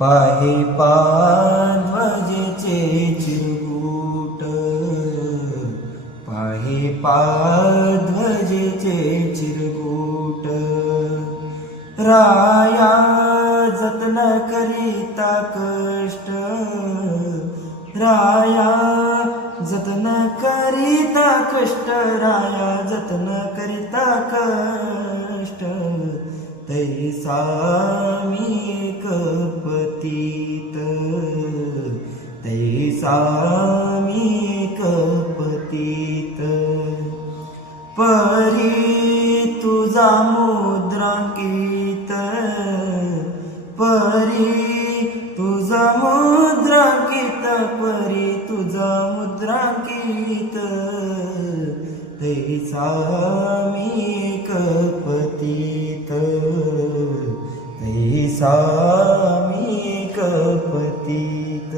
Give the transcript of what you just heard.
पाहे पाध्वजेचे चिरगुट, पाहे पाध्वजेचे चिरगुट. राया जतन करिता कष्ट, राया जतन करिता कष्ट, राया जतन करिता कष्ट. तैसा मी एक पतित, तैसा मी एक पतित. परी तुझा मुद्रांकित, परी तुझा मुद्रांकित, परी तुझा मुद्रांकित. तैसा मी एक पतित, तैसा मी एक पतित.